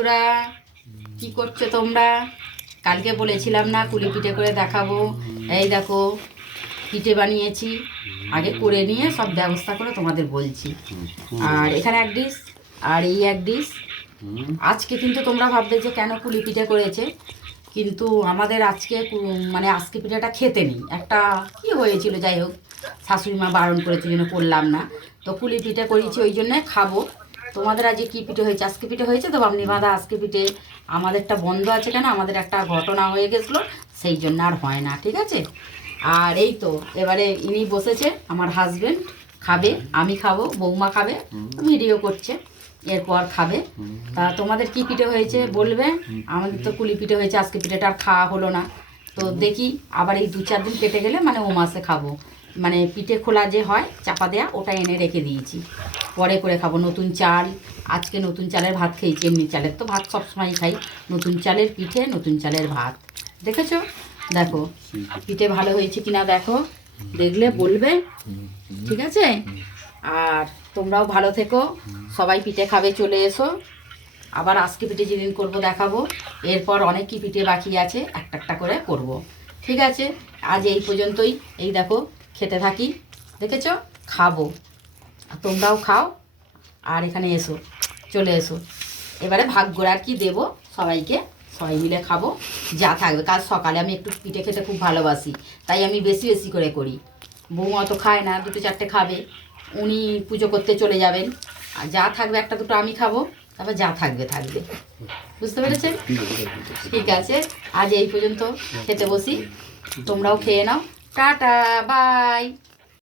তোরা কি করছো তোমরা? কালকে বলেছিলাম না কুলি পিঠে করে দেখাবো। এই দেখো পিঠে বানিয়েছি, আগে করে নিয়ে সব ব্যবস্থা করে তোমাদের বলছি। আর এখানে এক ডিশ, আর এই এক ডিশ। আজকে কিন্তু তোমরা ভাববে যে কেন কুলি পিঠে করেছে, কিন্তু আমাদের আজকে মানে আজকে পিঠাটা খেতে নেই, একটা কি হয়েছিল, যাই হোক শাশুড়ি মা বারণ করেছে জন্য করলাম না। তো কুলি পিঠে করেছি ওই জন্যে খাবো। তোমাদের আজকে কী পিঠে হয়েছে? আজকে পিঠে হয়েছে তো বামনি বাঁধা আজকে পিঠে। আমাদেরটা বন্ধ আছে কেন, আমাদের একটা ঘটনা হয়ে গেছিলো, সেই জন্য আর হয় না, ঠিক আছে? আর এই তো এবারে ইনি বসেছে, আমার হাজবেন্ড খাবে, আমি খাবো, বৌমা খাবে, ভিডিও করছে, এরপর খাবে। তা তোমাদের কি পিঠে হয়েছে বলবে। আমাদের তো কুলি পিঠে হয়েছে, আজকে পিঠেটা আর খাওয়া হলো না। তো দেখি আবার এই 2-4 দিন কেটে গেলে মানে ও মাসে খাবো। মানে পিঠে খোলা যে হয় চাপা দেয়া, ওটা এনে রেখে দিয়েছি, পরে করে খাবো। নতুন চাল, আজকে নতুন চালের ভাত খেয়েছি, এমনি চালের তো ভাত সবসময় খাই, নতুন চালের পিঠে, নতুন চালের ভাত। দেখেছো? দেখো পিঠে ভালো হয়েছে কিনা দেখো, দেখলে বলবে, ঠিক আছে? আর তোমরাও ভালো থেকো, সবাই পিঠে খাবে, চলে এসো। আবার আজকে পিঠে যেদিন করবো দেখাবো, এরপর অনেক কি পিঠে বাকি আছে, একটা একটা করে করব, ঠিক আছে? আজ এই পর্যন্তই। এই দেখো খেতে থাকি, দেখেছো? খাবো, আর তোমরাও খাও। আর এখানে এসো, চলে এসো। এবারে ভাগ্যর আর কি দেবো সবাইকে, সবাই মিলে খাবো যা থাকবে। কাল সকালে আমি একটু পিঠে খেতে খুব ভালোবাসি, তাই আমি বেশি বেশি করে করি। বৌমা অত খায় না, 2-4টে খাবে, উনি পুজো করতে চলে যাবেন। আর যা থাকবে একটা দুটো আমি খাবো, তারপর যা থাকবে থাকবে, বুঝতে পেরেছেন? ঠিক আছে, আজ এই পর্যন্ত, খেতে বসি, তোমরাও খেয়ে নাও। Tata, by.